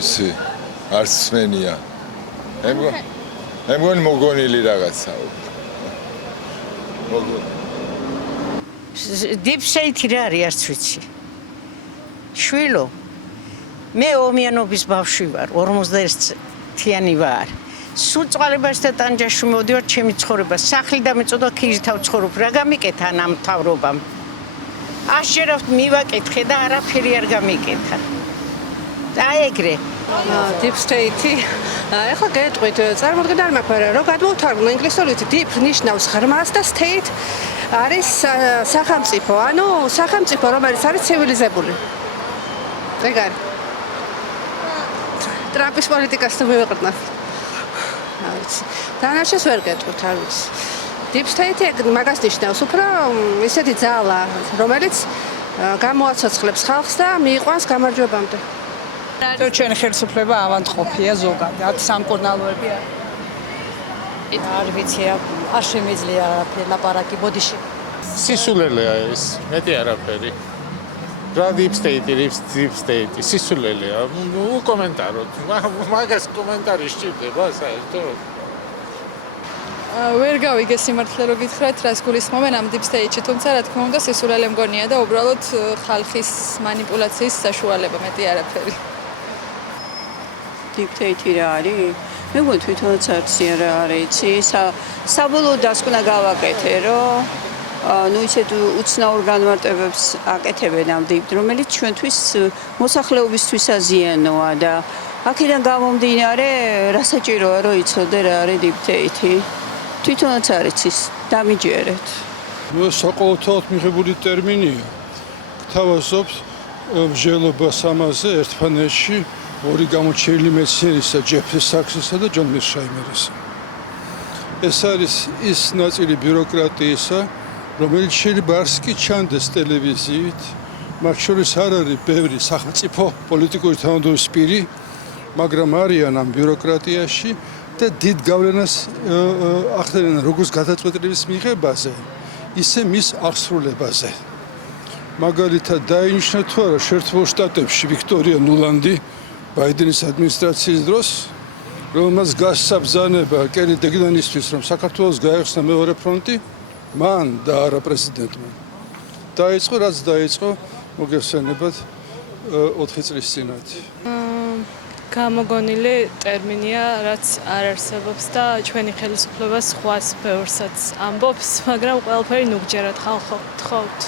ვიცი არც სმენია მეგონი მოგონილი რაღაცა Deep state რა არის არც ვიცი. შვილო მე ომიანობის ბავშვი ვარ 51-იანი ვარ. სულ წვალებას და ტანჯაში მოდივარ ჩემი ცხოვრება. სახლი და მეწოდა ქირითავ ცხოვრობ. რა გამიკეთა ამ მთავრობამ? ასჯერად მივაკითხე და არაფერი არ გამიკეთა. აი ეგრე. Deep state-ი. ეხლა გეტყვით, წარმოდგენა არ მაქვს, რომ გადმოვთარგმნო ინგლისურით deep ნიშნავს ღრმას და state არის სახელმწიფო, ანუ სახელმწიფო, რომელიც არის ცივილიზებული. ეგ არის. ტრამპის პოლიტიკას თუ მივეყრდნათ. არ ვიცი. დანარჩენს ვერ გეტყვით, არ ვიცი. Deep state-ი მაგას ნიშნავს, უფრო ისეთი ძალა, რომელიც გამოაცოცხლებს ხალხს და მიიყვანს გამარჯვებამდე. ჩვენი ხელისუფლება ავადმყოფია ზოგადად, სამკურნალოები არის. არ ვიცი, არ შემიძლია არაფერი ლაპარაკი, ბოდიში. სისულელეა ეს, მეტი არაფერი. რა deep state, სისულელეა. უკომენტაროთ. მაგას კომენტარი სჭირდება საერთოდ. ვერ გავიგე სიმართლე რო გითხრათ, რას გულისხმობენ ამ deep state-ში, თუმცა რა თქმა უნდა სისულელე მგონია და უბრალოდ ხალხის მანიპულაციის საშუალება, მეტი არაფერი. Deep state-ი რა არის? მე მგონი თვითონაც არცია რა არის. საბოლოო დასკვნა გავაკეთე, რომ ну ისეთ უცნაურ განმარტებებს აკეთებენ ამ deep, რომელიც ჩვენთვის მოსახლეობისთვის აზიანოა და აქედან გამომდინარე, რა საჭიროა რომ იცოდე რა არის deep state-ი. თვითონაც არის ის დამიჯერეთ. საყოველთაოდ მიღებული ტერმინია. გთავაზობთ მსჯელობას ამაზე ერთმანეთში ორი გამოჩენილი მეცნიერისა ჯეფრი საქსისა და ჯონ მირშაიმერისა. ეს არის ის ნაწილი ბიუროკრატიისა, რომელიც შეიძლება არც კი ჩანდეს ტელევიზიით, მათ შორის არ არის ბევრი სახელმწიფო პოლიტიკური თანამდებობის პირი, მაგრამ არიან ამ ბიუროკრატიაში და დიდ გავლენას ახდენენ როგორც გადაწყვეტილების მიღებაზე, ისე მის აღსრულებაზე. მაგალითად დაინიშნა თუ არა შეერთებულ შტატებში ვიქტორია ნულანდი ბაიდენის ადმინისტრაციის დროს, რომელმაც გასცა ბრძანება კენი დეგნანისთვის, რომ საქართველოს გაეხსნა მეორე ფრონტი, მან და არა პრეზიდენტმა. დაიწყო, რაც დაიწყო, მოგეხსენებათ 4 წლის წინათ. გამოგონილი ტერმინია, რაც არ არსებობს და ჩვენი ხელისუფლება სხვას ბევრსაც ამბობს, მაგრამ ყველაფერი ნუგჯერად ხალხო, თხოვთ.